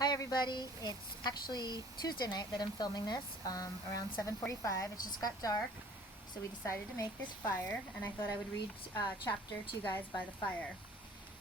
Hi everybody, it's actually Tuesday night that I'm filming this, around 7:45. It just got dark, so we decided to make this fire, and I thought I would read chapter to you guys by the fire.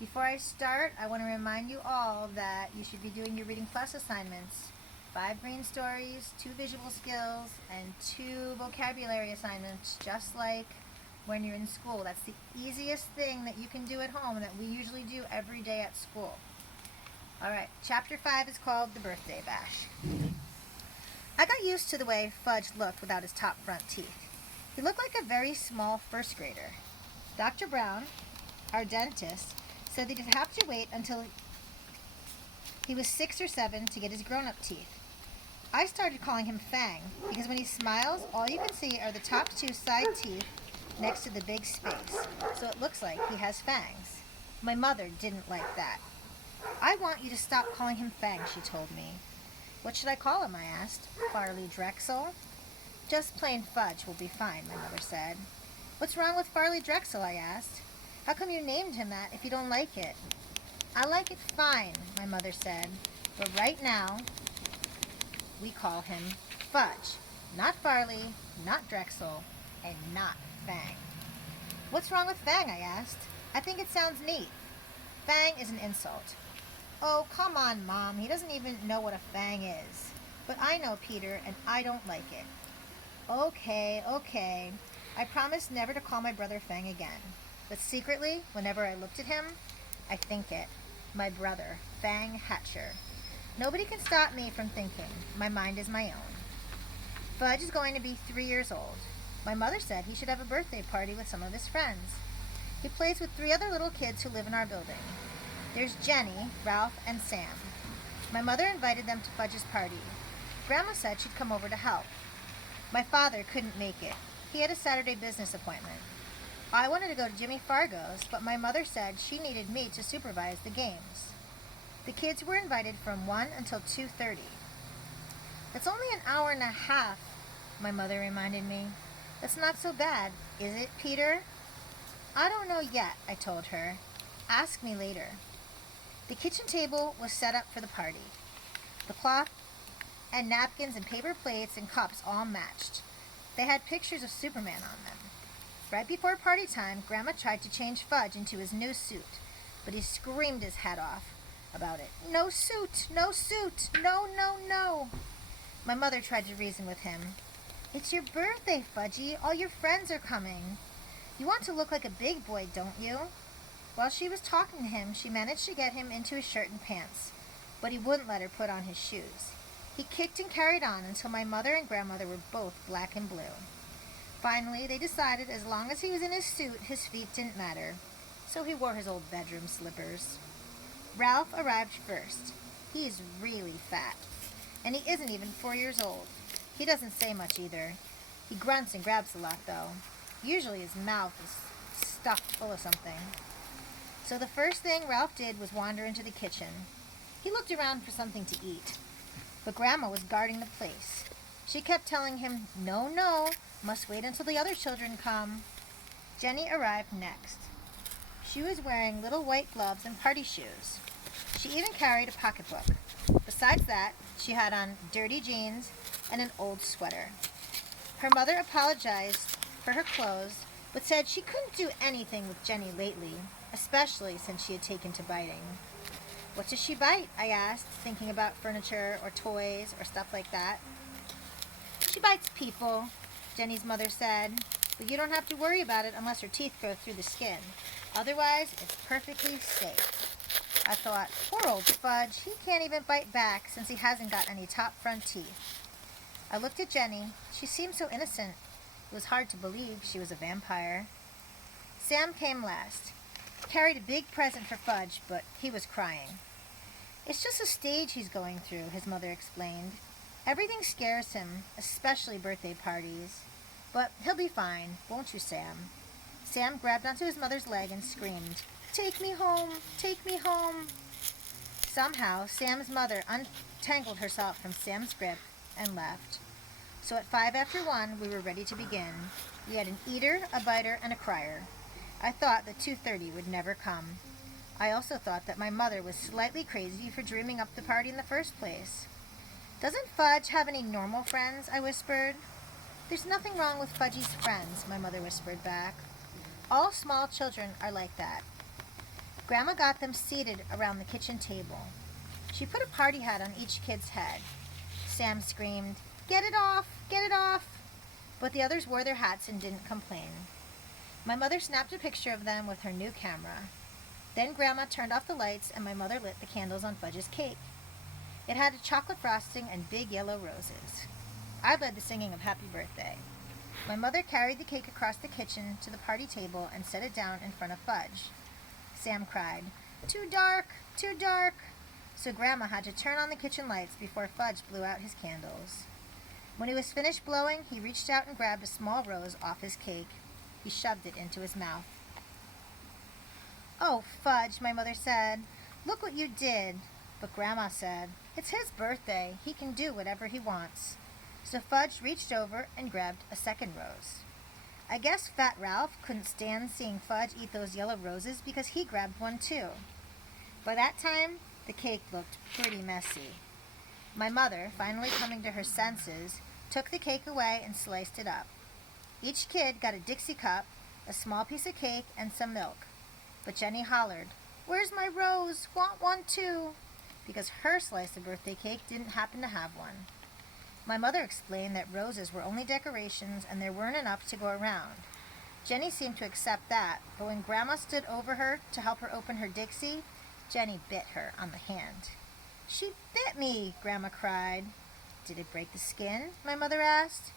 Before I start, I want to remind you all that you should be doing your Reading Plus assignments. 5 green stories, 2 visual skills, and 2 vocabulary assignments, just like when you're in school. That's the easiest thing that you can do at home that we usually do every day at school. Alright, chapter 5 is called The Birthday Bash. I got used to the way Fudge looked without his top front teeth. He looked like a very small first grader. Dr. Brown, our dentist, said that he'd have to wait until he was 6 or 7 to get his grown-up teeth. I started calling him Fang because when he smiles, all you can see are the top 2 side teeth next to the big space, so it looks like he has fangs. My mother didn't like that. I want you to stop calling him Fang, she told me. What should I call him, I asked. Farley Drexel? Just plain Fudge will be fine, my mother said. What's wrong with Farley Drexel, I asked. How come you named him that if you don't like it? I like it fine, my mother said, but right now we call him Fudge. Not Farley, not Drexel, and not Fang. What's wrong with Fang, I asked. I think it sounds neat. Fang is an insult. Oh, come on, Mom. He doesn't even know what a fang is. But I know, Peter, and I don't like it. Okay. I promised never to call my brother Fang again. But secretly, whenever I looked at him, I think it. My brother, Fang Hatcher. Nobody can stop me from thinking. My mind is my own. Fudge is going to be 3 years old. My mother said he should have a birthday party with some of his friends. He plays with 3 other little kids who live in our building. There's Jenny, Ralph, and Sam. My mother invited them to Fudge's party. Grandma said she'd come over to help. My father couldn't make it. He had a Saturday business appointment. I wanted to go to Jimmy Fargo's, but my mother said she needed me to supervise the games. The kids were invited from 1 until 2:30. That's only an hour and a half, my mother reminded me. That's not so bad, is it, Peter? I don't know yet, I told her. Ask me later. The kitchen table was set up for the party. The cloth and napkins and paper plates and cups all matched. They had pictures of Superman on them. Right before party time, Grandma tried to change Fudge into his new suit, but he screamed his head off about it. No suit! No suit! No! My mother tried to reason with him. It's your birthday, Fudgy. All your friends are coming. You want to look like a big boy, don't you? While she was talking to him, she managed to get him into his shirt and pants, but he wouldn't let her put on his shoes. He kicked and carried on until my mother and grandmother were both black and blue. Finally, they decided as long as he was in his suit, his feet didn't matter, so he wore his old bedroom slippers. Ralph arrived first. He's really fat, and he isn't even 4 years old. He doesn't say much either. He grunts and grabs a lot, though. Usually his mouth is stuffed full of something. So the first thing Ralph did was wander into the kitchen. He looked around for something to eat, but Grandma was guarding the place. She kept telling him, no, must wait until the other children come. Jenny arrived next. She was wearing little white gloves and party shoes. She even carried a pocketbook. Besides that, she had on dirty jeans and an old sweater. Her mother apologized for her clothes, but said she couldn't do anything with Jenny lately, especially since she had taken to biting. What does she bite? I asked, thinking about furniture or toys or stuff like that. She bites people, Jenny's mother said, but you don't have to worry about it unless her teeth go through the skin. Otherwise, it's perfectly safe. I thought, poor old Fudge, he can't even bite back since he hasn't got any top front teeth. I looked at Jenny. She seemed so innocent. It was hard to believe she was a vampire. Sam came last. He carried a big present for Fudge, but he was crying. It's just a stage he's going through, his mother explained. Everything scares him, especially birthday parties. But he'll be fine, won't you, Sam? Sam grabbed onto his mother's leg and screamed, Take me home! Take me home! Somehow, Sam's mother untangled herself from Sam's grip and left. So at 1 after, we were ready to begin. We had an eater, a biter, and a crier. I thought that 2:30 would never come. I also thought that my mother was slightly crazy for dreaming up the party in the first place. "Doesn't Fudge have any normal friends?" I whispered. "There's nothing wrong with Fudgy's friends," my mother whispered back. "All small children are like that." Grandma got them seated around the kitchen table. She put a party hat on each kid's head. Sam screamed, "Get it off! Get it off!" But the others wore their hats and didn't complain. My mother snapped a picture of them with her new camera. Then Grandma turned off the lights and my mother lit the candles on Fudge's cake. It had a chocolate frosting and big yellow roses. I led the singing of Happy Birthday. My mother carried the cake across the kitchen to the party table and set it down in front of Fudge. Sam cried, "Too dark! Too dark!" So Grandma had to turn on the kitchen lights before Fudge blew out his candles. When he was finished blowing, he reached out and grabbed a small rose off his cake. He shoved it into his mouth. "Oh, Fudge," my mother said, "look what you did." But Grandma said, "It's his birthday. He can do whatever he wants." So Fudge reached over and grabbed a second rose. I guess Fat Ralph couldn't stand seeing Fudge eat those yellow roses because he grabbed one too. By that time, the cake looked pretty messy. My mother, finally coming to her senses, took the cake away and sliced it up. Each kid got a Dixie cup, a small piece of cake, and some milk. But Jenny hollered, "Where's my rose? Want one too?" because her slice of birthday cake didn't happen to have one. My mother explained that roses were only decorations and there weren't enough to go around. Jenny seemed to accept that, but when Grandma stood over her to help her open her Dixie, Jenny bit her on the hand. "She bit me!" Grandma cried. "Did it break the skin?" my mother asked.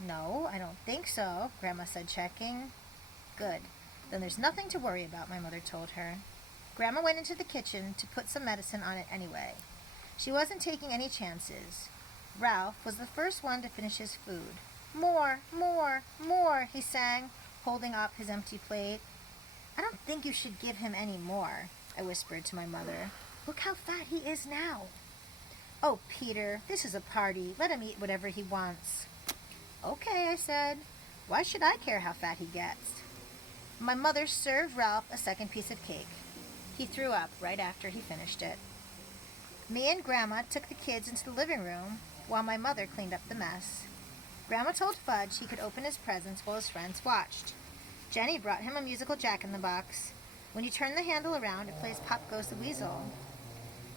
"No, I don't think so," Grandma said, checking. "Good. Then there's nothing to worry about," my mother told her. Grandma went into the kitchen to put some medicine on it anyway. She wasn't taking any chances. Ralph was the first one to finish his food. "More, more, more," he sang, holding up his empty plate. "I don't think you should give him any more," I whispered to my mother. "Look how fat he is now." "Oh, Peter, this is a party. Let him eat whatever he wants." "Okay," I said. "Why should I care how fat he gets?" My mother served Ralph a second piece of cake. He threw up right after he finished it. Me and Grandma took the kids into the living room while my mother cleaned up the mess. Grandma told Fudge he could open his presents while his friends watched. Jenny brought him a musical Jack-in-the-Box. When you turn the handle around, it plays Pop Goes the Weasel.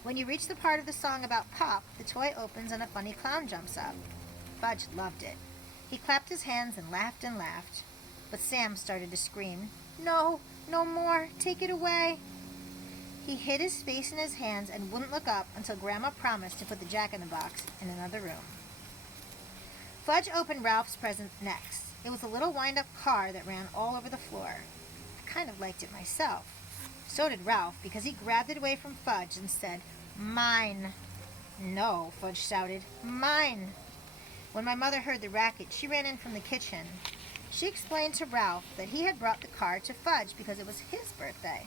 When you reach the part of the song about Pop, the toy opens and a funny clown jumps up. Fudge loved it. He clapped his hands and laughed and laughed. But Sam started to scream, "No, no more, take it away." He hid his face in his hands and wouldn't look up until Grandma promised to put the Jack-in-the-Box in another room. Fudge opened Ralph's present next. It was a little wind-up car that ran all over the floor. I kind of liked it myself. So did Ralph, because he grabbed it away from Fudge and said, "Mine." "No," Fudge shouted, "mine." When my mother heard the racket, she ran in from the kitchen. She explained to Ralph that he had brought the car to Fudge because it was his birthday.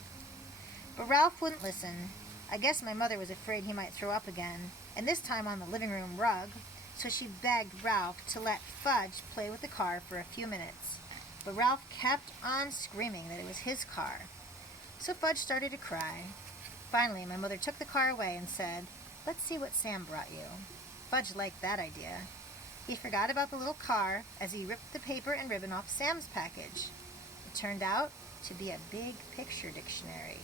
But Ralph wouldn't listen. I guess my mother was afraid he might throw up again, and this time on the living room rug, so she begged Ralph to let Fudge play with the car for a few minutes. But Ralph kept on screaming that it was his car. So Fudge started to cry. Finally, my mother took the car away and said, "Let's see what Sam brought you." Fudge liked that idea. He forgot about the little car as he ripped the paper and ribbon off Sam's package. It turned out to be a big picture dictionary,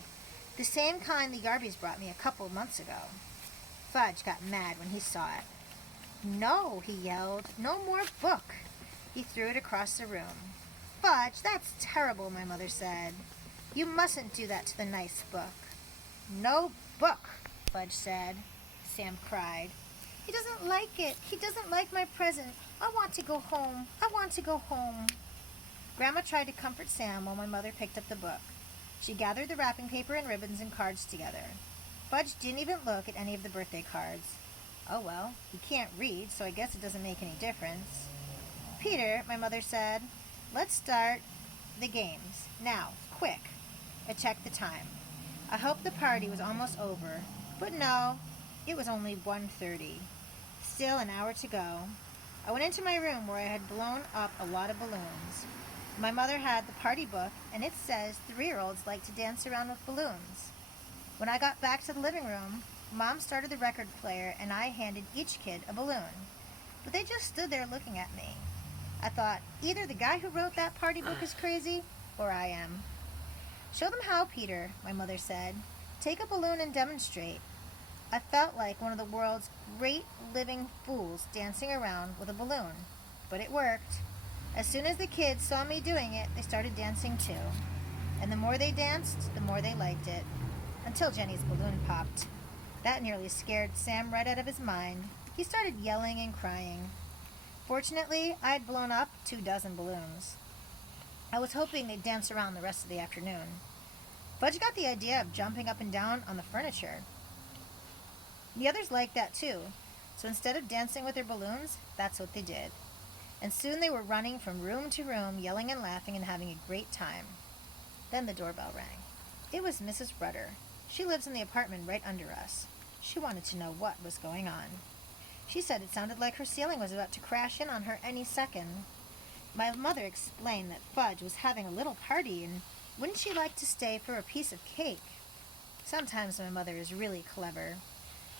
the same kind the Yarbies brought me a couple months ago. Fudge got mad when he saw it. "No," he yelled, "no more book." He threw it across the room. "Fudge, that's terrible," my mother said. "You mustn't do that to the nice book." "No book," Fudge said. Sam cried. "He doesn't like it. He doesn't like my present. I want to go home. I want to go home." Grandma tried to comfort Sam while my mother picked up the book. She gathered the wrapping paper and ribbons and cards together. Fudge didn't even look at any of the birthday cards. "Oh well, he can't read, so I guess it doesn't make any difference." "Peter," my mother said, "let's start the games. Now, quick." I checked the time. I hoped the party was almost over, but no, it was only 1:30. Still an hour to go. I went into my room where I had blown up a lot of balloons. My mother had the party book, and it says 3-year-olds like to dance around with balloons. When I got back to the living room, Mom started the record player and I handed each kid a balloon. But they just stood there looking at me. I thought, either the guy who wrote that party book is crazy, or I am. Show them how, Peter, my mother said. Take a balloon and demonstrate. I felt like one of the world's great living fools dancing around with a balloon. But it worked. As soon as the kids saw me doing it, they started dancing too. And the more they danced, the more they liked it. Until Jenny's balloon popped. That nearly scared Sam right out of his mind. He started yelling and crying. Fortunately, I had blown up 24 balloons. I was hoping they'd dance around the rest of the afternoon. Fudge got the idea of jumping up and down on the furniture. The others liked that too, so instead of dancing with their balloons, that's what they did. And soon they were running from room to room, yelling and laughing and having a great time. Then the doorbell rang. It was Mrs. Rudder. She lives in the apartment right under us. She wanted to know what was going on. She said it sounded like her ceiling was about to crash in on her any second. My mother explained that Fudge was having a little party and wouldn't she like to stay for a piece of cake? Sometimes my mother is really clever.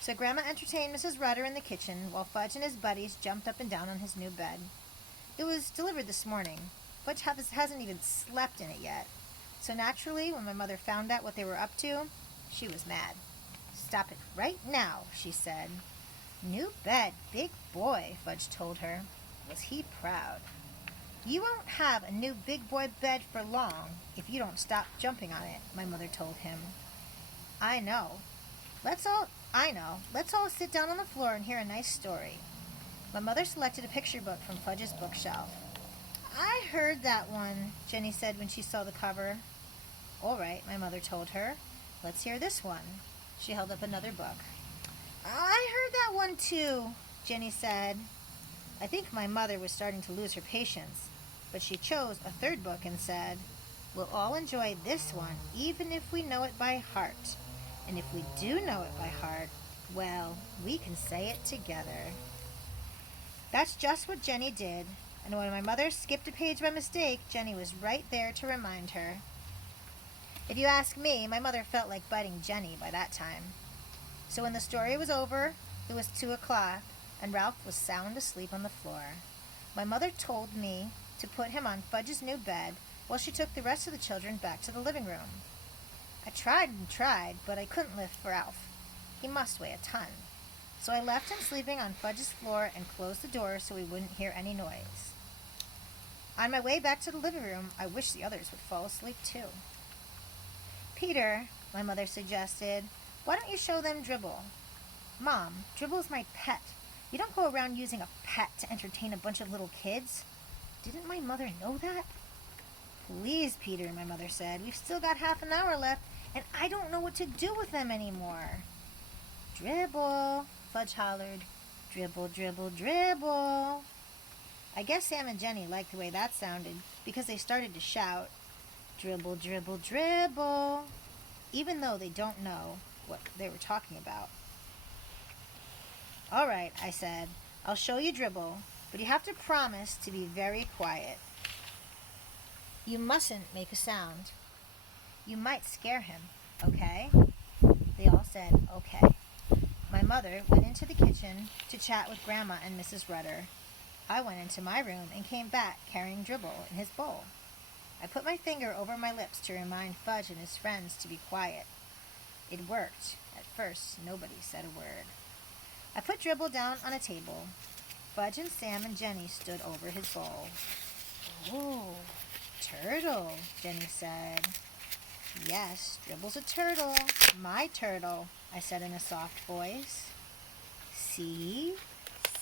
So Grandma entertained Mrs. Rudder in the kitchen while Fudge and his buddies jumped up and down on his new bed. It was delivered this morning. Fudge hasn't even slept in it yet. So naturally, when my mother found out what they were up to, she was mad. "Stop it right now," she said. "New bed, big boy," Fudge told her. Was he proud. "You won't have a new big boy bed for long if you don't stop jumping on it," my mother told him. I know. Let's all sit down on the floor and hear a nice story." My mother selected a picture book from Fudge's bookshelf. "I heard that one," Jenny said when she saw the cover. "All right," my mother told her. "Let's hear this one." She held up another book. "I heard that one too," Jenny said. I think my mother was starting to lose her patience, but she chose a third book and said, "We'll all enjoy this one, even if we know it by heart. And if we do know it by heart, well, we can say it together." That's just what Jenny did, and when my mother skipped a page by mistake, Jenny was right there to remind her. If you ask me, my mother felt like biting Jenny by that time. So when the story was over, it was 2:00, and Ralph was sound asleep on the floor. My mother told me to put him on Fudge's new bed while she took the rest of the children back to the living room. I tried and tried, but I couldn't lift Ralph. He must weigh a ton. So I left him sleeping on Fudge's floor and closed the door so we wouldn't hear any noise. On my way back to the living room, I wished the others would fall asleep too. "Peter," my mother suggested, "why don't you show them Dribble?" "Mom, Dribble is my pet. You don't go around using a pet to entertain a bunch of little kids." Didn't my mother know that? "Please, Peter," my mother said. "We've still got half an hour left, and I don't know what to do with them anymore." "Dribble," Fudge hollered. "Dribble, dribble, dribble." I guess Sam and Jenny liked the way that sounded because they started to shout, "Dribble, dribble, dribble," even though they don't know what they were talking about. "All right," I said. "I'll show you Dribble, but you have to promise to be very quiet. You mustn't make a sound. You might scare him, okay?" They all said, "Okay." My mother went into the kitchen to chat with Grandma and Mrs. Rudder. I went into my room and came back carrying Dribble in his bowl. I put my finger over my lips to remind Fudge and his friends to be quiet. It worked. At first, nobody said a word. I put Dribble down on a table. Fudge and Sam and Jenny stood over his bowl. "Oh, turtle," Jenny said. "Yes, Dribble's a turtle. My turtle," I said in a soft voice. "See?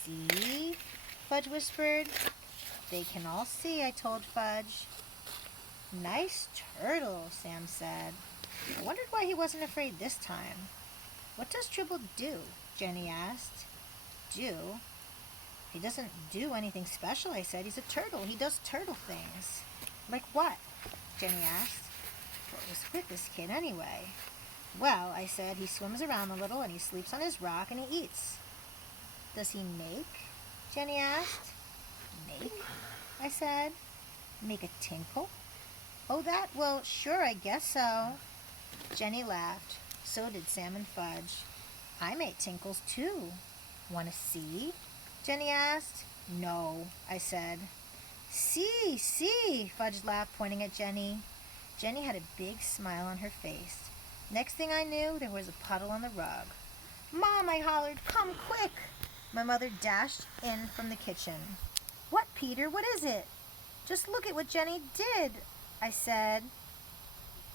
See?" Fudge whispered. "They can all see," I told Fudge. "Nice turtle," Sam said. I wondered why he wasn't afraid this time. "What does Dribble do?" Jenny asked. "Do? He doesn't do anything special," I said. "He's a turtle. He does turtle things." "Like what?" Jenny asked. What was with this kid anyway? "Well," I said, "he swims around a little and he sleeps on his rock and he eats." "Does he make?" Jenny asked. "Make?" I said. "Make a tinkle?" "Oh, that? Well, sure, I guess so." Jenny laughed. So did Sam and Fudge. I made tinkles too. Want to see? Jenny asked. No, I said. See, see, Fudge laughed, pointing at Jenny. Jenny had a big smile on her face. Next thing I knew, there was a puddle on the rug. Mom, I hollered, come quick! My mother dashed in from the kitchen. What, Peter? What is it? Just look at what Jenny did, I said.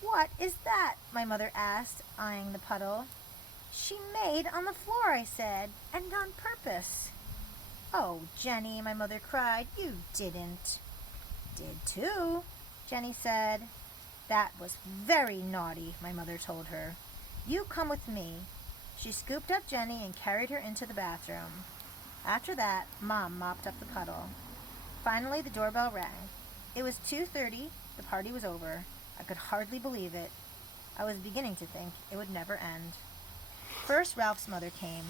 What is that? My mother asked, eyeing the puddle. She made on the floor, I said, and on purpose. Oh, Jenny, my mother cried, you didn't. Did too, Jenny said. That was very naughty, my mother told her. You come with me. She scooped up Jenny and carried her into the bathroom. After that, Mom mopped up the puddle. Finally, the doorbell rang. It was 2:30. The party was over. I could hardly believe it. I was beginning to think it would never end. First, Ralph's mother came.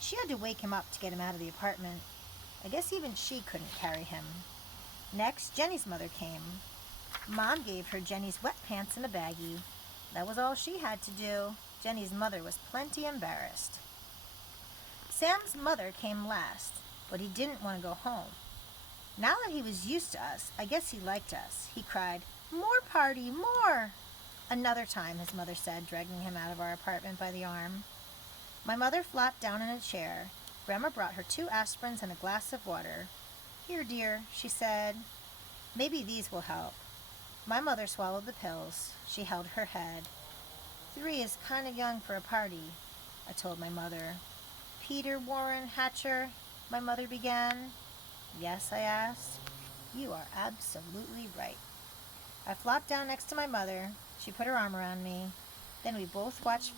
She had to wake him up to get him out of the apartment. I guess even she couldn't carry him. Next, Jenny's mother came. Mom gave her Jenny's wet pants and a baggie. That was all she had to do. Jenny's mother was plenty embarrassed. Sam's mother came last, but he didn't want to go home. Now that he was used to us, I guess he liked us. He cried, more party, more! Another time, his mother said, dragging him out of our apartment by the arm. My mother flopped down in a chair. Grandma brought her 2 aspirins and a glass of water. Here, dear, she said. Maybe these will help. My mother swallowed the pills. She held her head. 3 is kind of young for a party, I told my mother. Peter Warren Hatcher, my mother began. Yes, I asked. You are absolutely right. I flopped down next to my mother. She put her arm around me. Then we both watched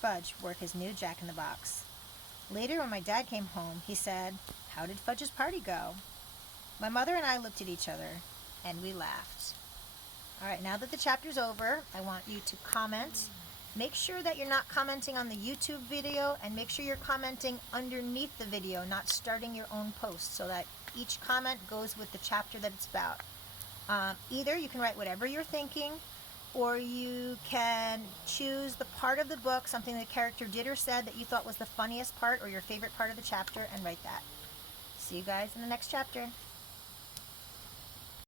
Fudge work his new Jack-in-the-Box. Later, when my dad came home, he said, how did Fudge's party go? My mother and I looked at each other, and we laughed. All right, now that the chapter's over, I want you to comment. Make sure that you're not commenting on the YouTube video, and make sure you're commenting underneath the video, not starting your own post, so that each comment goes with the chapter that it's about. Either you can write whatever you're thinking, or you can choose the part of the book, something the character did or said that you thought was the funniest part or your favorite part of the chapter, and write that. See you guys in the next chapter.